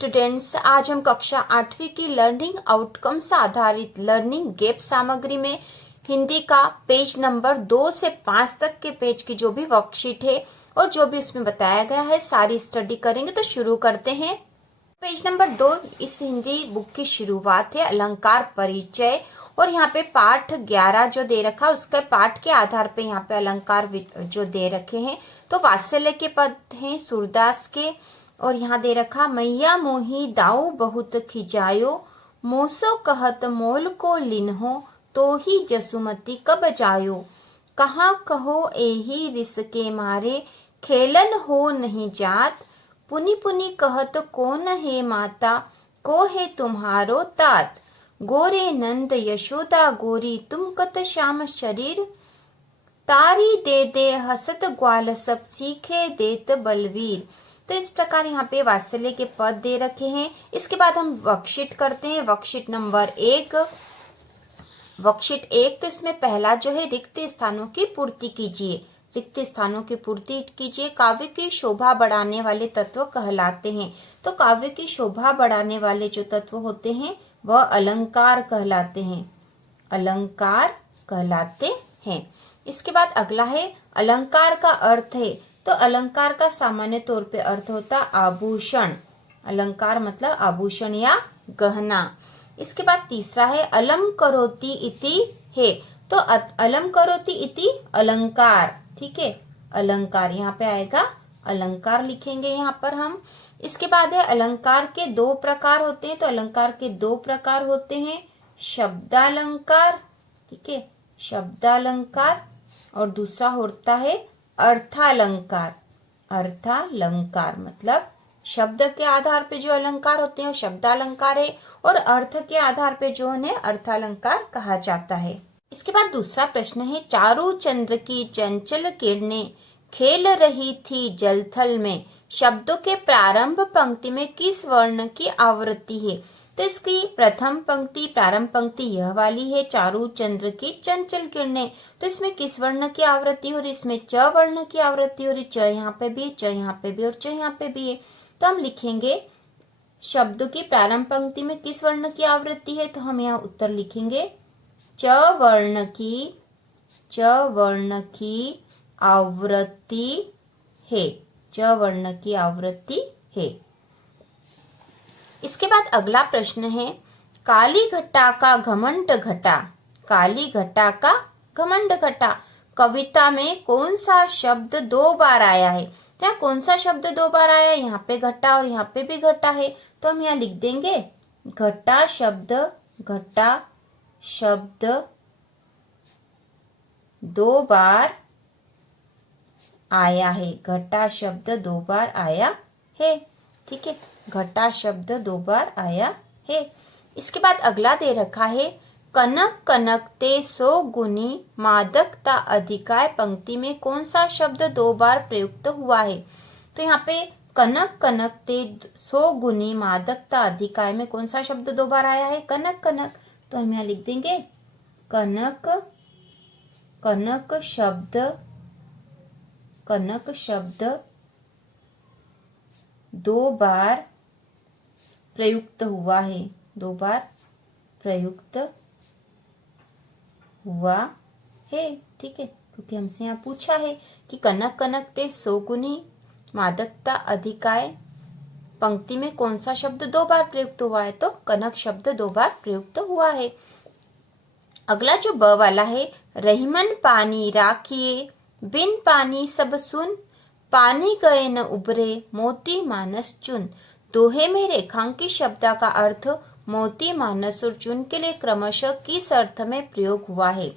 Students, आज हम कक्षा 8वीं की लर्निंग आउटकम्स आधारित लर्निंग गैप सामग्री में हिंदी का पेज नंबर 2 से 5 तक के पेज की जो भी वर्कशीट है और जो भी उसमें बताया गया है सारी स्टडी करेंगे। तो शुरू करते हैं। पेज नंबर 2 इस हिंदी बुक की शुरुआत है अलंकार परिचय, और यहाँ पे पाठ 11 जो दे रखा है उसके पाठ के आधार पे यहाँ पे अलंकार जो दे रखे हैं। तो वात्सल्य के पद हैं सूरदास के, और यहाँ दे रखा मैया मोही दाऊ बहुत खिजायो, मोसो कहत मोल को लिन्हो, तो ही जसुमती कब जायो, कहाँ कहो एही रिस के मारे, खेलन हो नहीं जात, पुनि पुनि कहत कौन है माता, को है तुम्हारो तात, गोरे नंद यशोदा गोरी तुम कत श्याम शरीर, तारी दे दे हसत ग्वाल सब सीखे देत बलवीर। तो इस प्रकार यहाँ पे वात्सल्य के पद दे रखे हैं। इसके बाद हम वर्कशीट करते हैं। Worksheet number 1। वर्कशीट 1 तो इसमें पहला जो है रिक्त स्थानों की पूर्ति कीजिए। रिक्त स्थानों की पूर्ति कीजिए। काव्य की शोभा बढ़ाने वाले तत्व कहलाते हैं। तो काव्य की शोभा बढ़ाने वाले जो तत्व होते हैं वह अलंकार कहलाते हैं। अलंकार कहलाते हैं। इसके बाद अगला है अलंकार का अर्थ है। तो अलंकार का सामान्य तौर पे अर्थ होता आभूषण। अलंकार मतलब आभूषण या गहना। इसके बाद तीसरा है अलम करोति इति है। तो अलम करोति इति अलंकार। ठीक है, अलंकार यहाँ पे आएगा, अलंकार लिखेंगे यहाँ पर हम। इसके बाद है अलंकार के 2 प्रकार होते हैं। तो अलंकार के 2 प्रकार होते हैं, शब्दालंकार, ठीक है, शब्दालंकार, और दूसरा होता है अर्थालंकार। अर्थालंकार मतलब शब्द के आधार पे जो अलंकार होते हैं वो शब्दालंकार है, और अर्थ के आधार पे जो उन्हें अर्थालंकार कहा जाता है। इसके बाद दूसरा प्रश्न है चारु चंद्र की चंचल किरणें खेल रही थी जलथल में, शब्दों के प्रारंभ पंक्ति में किस वर्ण की आवृत्ति है। तो इसकी प्रथम पंक्ति प्रारंभ पंक्ति यह वाली है, चारु चंद्र की चंचल किरणें। तो इसमें किस वर्ण की आवृत्ति हो रही, इसमें च वर्ण की आवृत्ति हो रही। च यहाँ पे भी, च यहाँ पे भी और च यहाँ पे भी है। तो हम लिखेंगे शब्दों की प्रारंभ पंक्ति में किस वर्ण की आवृत्ति है। तो हम यहाँ उत्तर लिखेंगे च वर्ण की आवृत्ति है। च वर्ण की आवृत्ति है। इसके बाद अगला प्रश्न है काली घटा का घमंड घटा। काली घटा का घमंड घटा कविता में कौन सा शब्द 2 बार आया है। तो यहाँ कौन सा शब्द 2 बार आया है, यहाँ पे घटा और यहाँ पे भी घटा है। तो हम यहाँ लिख देंगे घटा शब्द 2 बार आया है। घटा शब्द 2 बार आया है। ठीक है, घटा शब्द 2 बार आया है। इसके बाद अगला दे रखा है कनक कनकते सो गुनी मादकता अधिकाय पंक्ति में कौन सा शब्द 2 बार प्रयुक्त हुआ है। तो यहाँ पे कनक कनकते सो गुनी मादकता अधिकाय में कौन सा शब्द 2 बार आया है, कनक कनक। तो हम यहाँ लिख देंगे कनक शब्द 2 बार प्रयुक्त हुआ है। 2 बार प्रयुक्त हुआ है। ठीक है, क्योंकि हमसे यहाँ पूछा है कि कनक कनकते सोगुनी मादकता अधिकाय पंक्ति में कौन सा शब्द 2 बार प्रयुक्त हुआ है। तो कनक शब्द 2 बार प्रयुक्त हुआ है। अगला जो ब वाला है रहीमन पानी राखिए बिन पानी सब सुन, पानी गए न उबरे मोती मानस चुन। दोहे में रेखांकित शब्द का अर्थ मोती मानस और चुन के लिए क्रमशः किस अर्थ में प्रयोग हुआ है।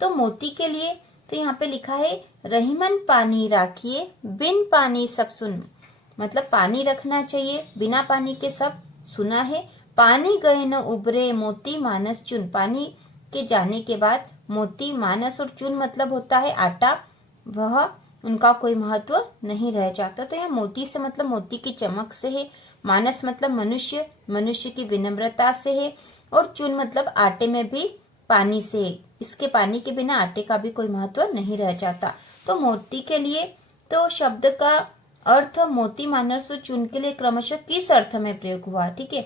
तो मोती के लिए तो यहाँ पे लिखा है रहीमन पानी राखिए बिन पानी सब सुन, मतलब पानी रखना चाहिए, बिना पानी के सब सुना है। पानी गए न उबरे मोती मानस चुन, पानी के जाने के बाद मोती मानस और चुन मतलब होता है आटा, वह उनका कोई महत्व नहीं रह जाता। तो यहाँ मोती से मतलब मोती की चमक से है, मानस मतलब मनुष्य, मनुष्य की विनम्रता से है, और चून मतलब आटे में भी पानी से है। इसके पानी के बिना आटे का भी कोई महत्व नहीं रह जाता। तो मोती के लिए तो शब्द का अर्थ मोती मानस और चून के लिए क्रमशः किस अर्थ में प्रयोग हुआ, ठीक है।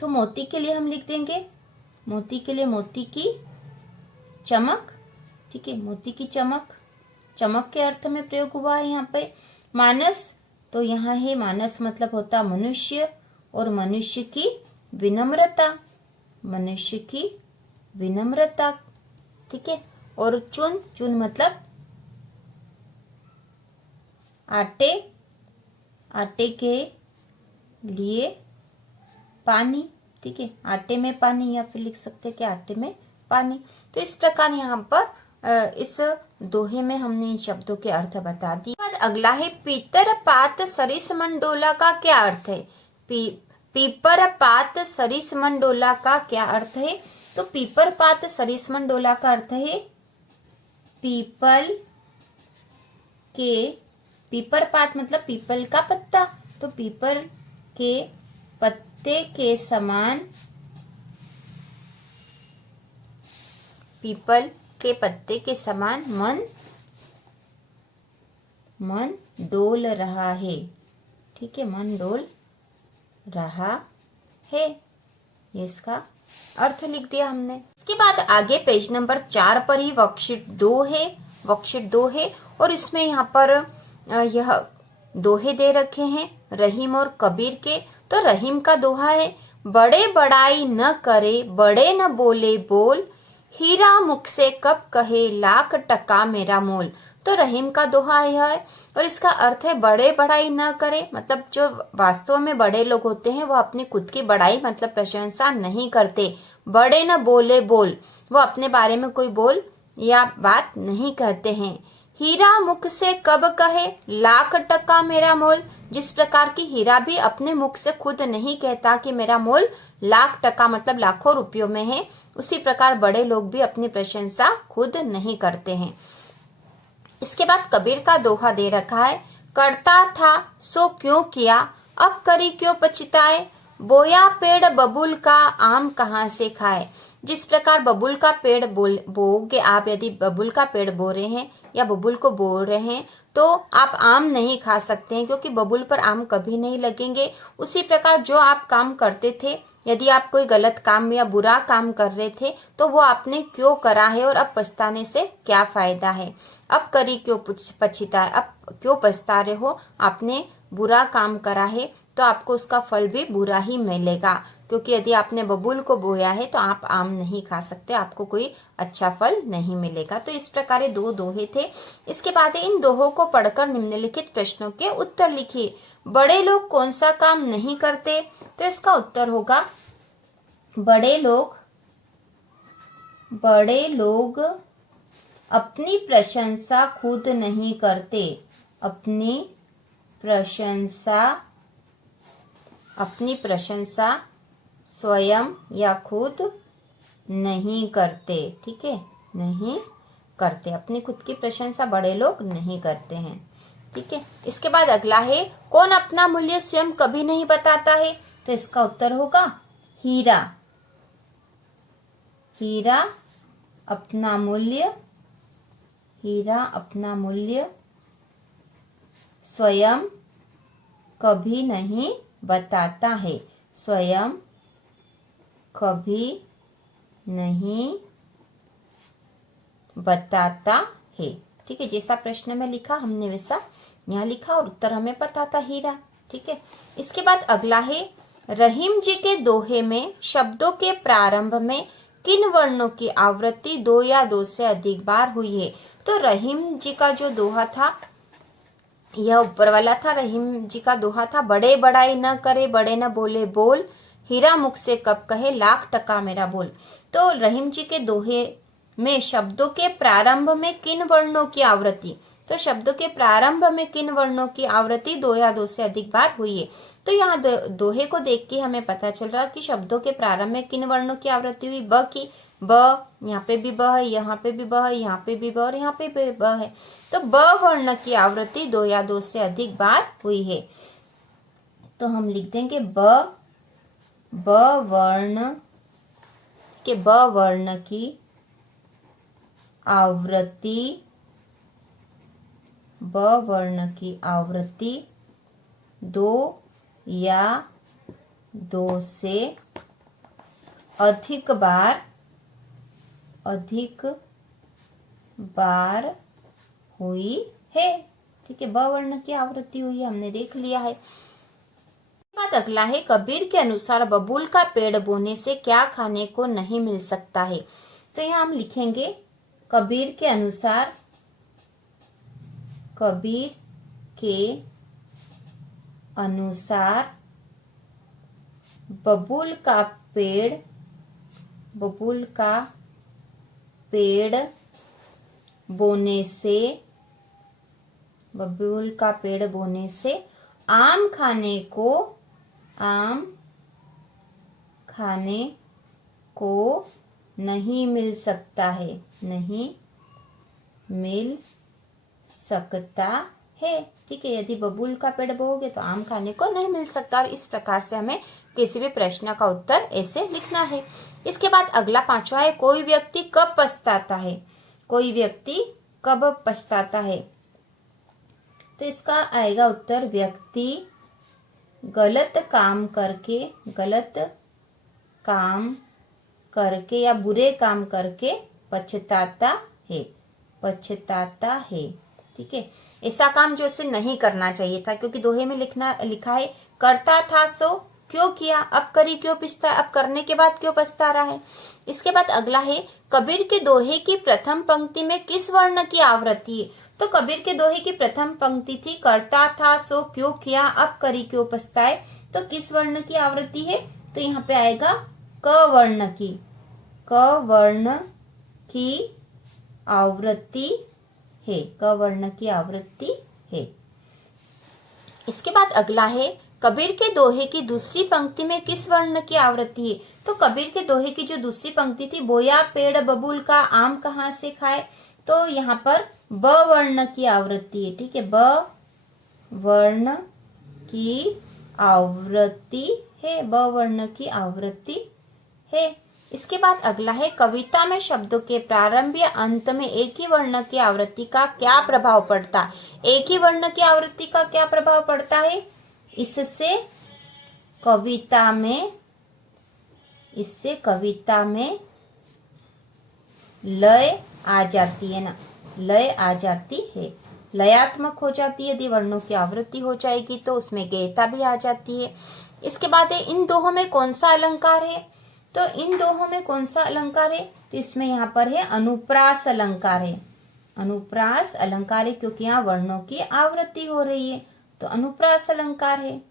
तो मोती के लिए हम लिख देंगे, मोती के लिए मोती की चमक, ठीक है, मोती की चमक, चमक के अर्थ में प्रयोग हुआ है यहाँ पे। मानस, तो यहाँ है मानस मतलब होता मनुष्य, और मनुष्य की विनम्रता, मनुष्य की विनम्रता, ठीक है। और चून, चून मतलब आटे, आटे के लिए पानी, ठीक है, आटे में पानी, या फिर लिख सकते हैं कि आटे में पानी। तो इस प्रकार यहाँ पर इस दोहे में हमने इन शब्दों के अर्थ बता दिए। बाद अगला है पीतर पात सरिस मंडोला का क्या अर्थ है। पीपर पात सरिस मंडोला का क्या अर्थ है। तो पीपर पात सरिस मंडोला का अर्थ है पीपल के, पीपर पात मतलब पीपल का पत्ता, तो पीपल के पत्ते के समान, पीपल के पत्ते के समान मन डोल रहा है, ठीक है, मन डोल रहा है, ये इसका अर्थ लिख दिया हमने। इसके बाद आगे पेज नंबर 4 पर ही वर्कशीट 2 है, वर्कशीट 2 है, और इसमें यहाँ पर यह दोहे दे रखे हैं रहीम और कबीर के। तो रहीम का दोहा है, बड़े बड़ाई न करे बड़े न बोले बोल, हीरा मुख से कब कहे लाख टका मेरा मोल। तो रहीम का दोहा यह है, और इसका अर्थ है बड़े बड़ाई न करे, मतलब जो वास्तव में बड़े लोग होते हैं वो अपनी खुद की बड़ाई मतलब प्रशंसा नहीं करते। बड़े न बोले बोल, वो अपने बारे में कोई बोल या बात नहीं कहते हैं। हीरा मुख से कब कहे लाख टका मेरा मोल, जिस प्रकार की हीरा भी अपने मुख से खुद नहीं कहता कि मेरा मोल लाख टका मतलब लाखों रुपयों में है, उसी प्रकार बड़े लोग भी अपनी प्रशंसा खुद नहीं करते हैं। इसके बाद कबीर का दोहा दे रखा है, करता था सो क्यों किया अब करी क्यों पछताए, बोया पेड़ बबूल का आम कहाँ से खाए। जिस प्रकार बबूल का पेड़ बोओगे आप, यदि बबूल का पेड़ बो रहे हैं या बबूल को बो रहे हैं तो आप आम नहीं खा सकते हैं, क्योंकि बबूल पर आम कभी नहीं लगेंगे। उसी प्रकार जो आप काम करते थे, यदि आप कोई गलत काम या बुरा काम कर रहे थे तो वो आपने क्यों करा है और अब पछताने से क्या फायदा है। अब करी क्यों पछता है, अब क्यों पछता रहे हो, आपने बुरा काम करा है तो आपको उसका फल भी बुरा ही मिलेगा, क्योंकि यदि आपने बबूल को बोया है तो आप आम नहीं खा सकते, आपको कोई अच्छा फल नहीं मिलेगा। तो इस प्रकार 2 दोहे थे। इसके बाद इन दोहों को पढ़कर निम्नलिखित प्रश्नों के उत्तर लिखिए। बड़े लोग कौन सा काम नहीं करते, तो इसका उत्तर होगा बड़े लोग अपनी प्रशंसा खुद नहीं करते, अपनी प्रशंसा स्वयं या खुद नहीं करते, ठीक है, नहीं करते, अपनी खुद की प्रशंसा बड़े लोग नहीं करते हैं, ठीक है। इसके बाद अगला है, कौन अपना मूल्य स्वयं कभी नहीं बताता है, तो इसका उत्तर होगा हीरा। हीरा अपना मूल्य स्वयं कभी नहीं बताता है, स्वयं कभी नहीं बताता है, ठीक है। जैसा प्रश्न में लिखा हमने वैसा यहाँ लिखा और उत्तर हमें पता था हीरा, ठीक है। इसके बाद अगला है, रहीम जी के दोहे में शब्दों के प्रारंभ में किन वर्णों की आवृत्ति 2 या 2 से अधिक बार हुई है। तो रहीम जी का जो दोहा था यह ऊपर वाला था, रहीम जी का दोहा था, बड़े बड़ाई न करे बड़े न बोले बोल, हीरा मुख से कब कहे लाख टका मेरा बोल। तो रहीम जी के दोहे में शब्दों के प्रारंभ में किन वर्णों की आवृत्ति, तो शब्दों के प्रारंभ में किन वर्णों की आवृत्ति 2 या 2 से अधिक बार हुई है। तो यहाँ दोहे को देख के हमें पता चल रहा कि शब्दों के प्रारंभ में किन वर्णों की आवृत्ति हुई, ब की, ब, यहाँ पे भी ब है, यहाँ पे भी ब है, यहाँ पे भी ब और यहाँ पे भी ब है। तो ब वर्ण की आवृत्ति 2 या 2 से अधिक बार हुई है। तो हम लिख देंगे ब वर्ण की आवृत्ति ब वर्ण की आवृत्ति 2 या 2 से अधिक बार हुई है। ठीक है, ब वर्ण की आवृत्ति हुई, हमने देख लिया है। बाद अगला है, कबीर के अनुसार बबूल का पेड़ बोने से क्या खाने को नहीं मिल सकता है। तो यहाँ हम लिखेंगे कबीर के अनुसार बबूल का पेड़ बोने से आम खाने को नहीं मिल सकता है। ठीक है, यदि बबूल का पेड़ बोओगे तो आम खाने को नहीं मिल सकता। और इस प्रकार से हमें किसी भी प्रश्न का उत्तर ऐसे लिखना है। इसके बाद अगला 5वां है, कोई व्यक्ति कब पछताता है। तो इसका आएगा उत्तर, व्यक्ति गलत काम करके या बुरे काम करके पछताता है। ठीक है, ऐसा काम जो उसे नहीं करना चाहिए था, क्योंकि दोहे में लिखा है करता था सो क्यों किया, अब करी क्यों पछता, अब करने के बाद क्यों पछता रहा है। इसके बाद अगला है, कबीर के दोहे की प्रथम पंक्ति में किस वर्ण की आवृत्ति है। तो कबीर के दोहे की प्रथम पंक्ति थी, करता था सो क्यों किया, अब करी क्यों पछताए। तो किस वर्ण की आवृत्ति है। तो यहाँ पे आएगा क वर्ण की आवृत्ति है। इसके बाद अगला है, कबीर के दोहे की दूसरी पंक्ति में किस वर्ण की आवृत्ति है। तो कबीर के दोहे की जो दूसरी पंक्ति थी, बोया पेड़ बबूल का आम कहाँ से खाए। तो यहाँ पर ब वर्ण की आवृत्ति है। ठीक है, ब वर्ण की आवृत्ति है। इसके बाद अगला है, कविता में शब्दों के प्रारंभ या अंत में एक ही वर्ण की आवृत्ति का क्या प्रभाव पड़ता है। एक ही वर्ण की आवृत्ति का क्या प्रभाव पड़ता है। इससे कविता में लय आ जाती है ना, लयात्मक हो जाती है। यदि वर्णों की आवृत्ति हो जाएगी तो उसमें गेयता भी आ जाती है। इसके बाद है, इन दोहों में कौन सा अलंकार है। तो इन दोहों में कौन सा अलंकार है। तो इसमें यहाँ पर है अनुप्रास अलंकार है। अनुप्रास अलंकार है क्योंकि यहाँ वर्णों की आवृत्ति हो रही है, तो अनुप्रास अलंकार है।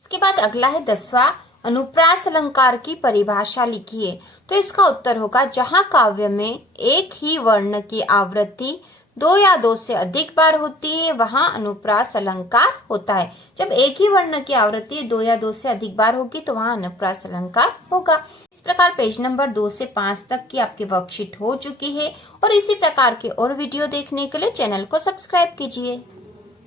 इसके बाद अगला है 10वां, अनुप्रास अलंकार की परिभाषा लिखिए। तो इसका उत्तर होगा, जहां काव्य में एक ही वर्ण की आवृत्ति 2 या 2 से अधिक बार होती है वहां अनुप्रास अलंकार होता है। जब एक ही वर्ण की आवृत्ति 2 या 2 से अधिक बार होगी तो वहां अनुप्रास अलंकार होगा। इस प्रकार पेज नंबर 2 से 5 तक की आपकी वर्कशीट हो चुकी है। और इसी प्रकार के और वीडियो देखने के लिए चैनल को सब्सक्राइब कीजिए।